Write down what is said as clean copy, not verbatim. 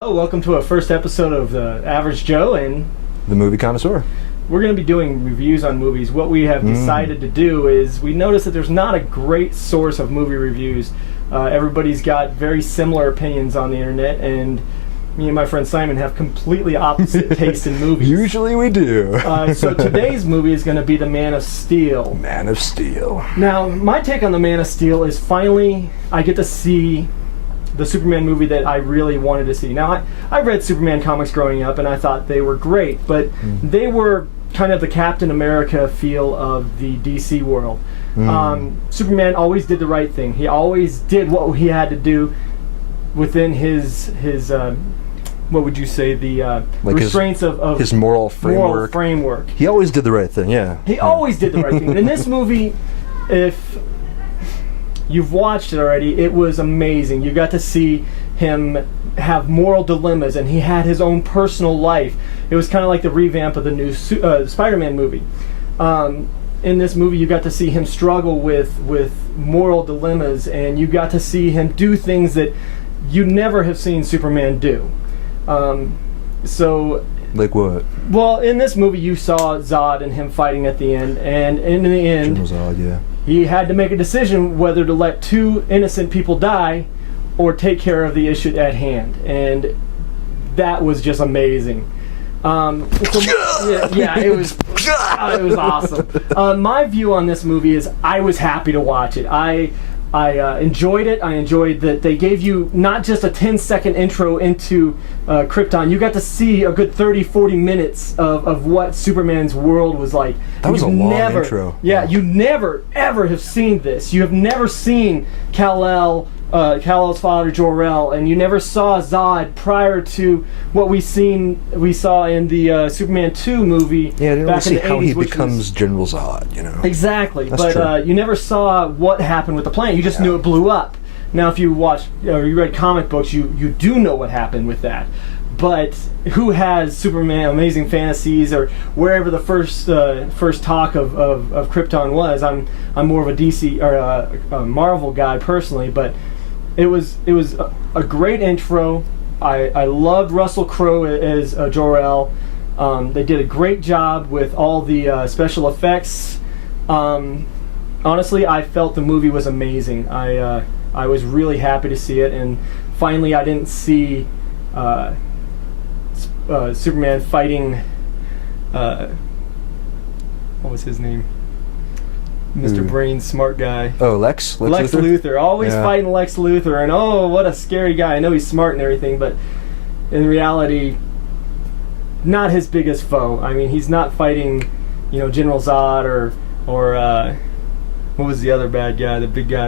Oh, welcome to a first episode of The Average Joe, and The Movie Connoisseur. we're going to be doing reviews on movies. What we have decided to do is we noticed that there's not a great source of movie reviews. Everybody's got very similar opinions on the internet, and me and my friend Simon have completely opposite taste in movies. Usually we do. So today's movie is going to be The Man of Steel. Man of Steel. Now, my take on The Man of Steel is finally I get to see the Superman movie that I really wanted to see. Now, I read Superman comics growing up, and I thought they were great, but they were kind of the Captain America feel of the DC world. Superman always did the right thing. He always did what he had to do within his what would you say, the Like restraints of his moral framework. He always did the right thing, yeah. He always did the right thing. In this movie, if you've watched it already, it was amazing. You got to see him have moral dilemmas, and he had his own personal life. It was kind of like the revamp of the new Spider-Man movie. In this movie, you got to see him struggle with moral dilemmas, and you got to see him do things that you never have seen Superman do. Like what? Well, in this movie, you saw Zod and him fighting at the end, and in the end, General Zod, yeah. he had to make a decision whether to let two innocent people die or take care of the issue at hand, and that was just amazing. It was awesome. My view on this movie is I was happy to watch it. I enjoyed it. I enjoyed that they gave you not just a 10-second intro into Krypton. You got to see a good 30-40 minutes of what Superman's world was like. That was a long intro. Yeah, you never, ever have seen this. You have never seen Kal-El's father, Jor-El, and you never saw Zod prior to what we saw in the Superman 2 movie. Yeah, I didn't really see how he which becomes General Zod, you know. Exactly, That's but you never saw what happened with the planet. You just knew it blew up. Now, if you watched or you read comic books, you do know what happened with that. But who has Superman Amazing Fantasies or wherever the first talk of Krypton was? I'm more of a DC or a Marvel guy personally, but it was a great intro. I loved Russell Crowe as Jor-El. They did a great job with all the special effects. Honestly, I felt the movie was amazing. I was really happy to see it, and finally I didn't see Superman fighting what was his name? Mr. Brain Smart Guy. Oh, Lex Luthor. Always fighting Lex Luthor, and oh, what a scary guy. I know he's smart and everything, but in reality, not his biggest foe. I mean, he's not fighting, General Zod or what was the other bad guy, the big guy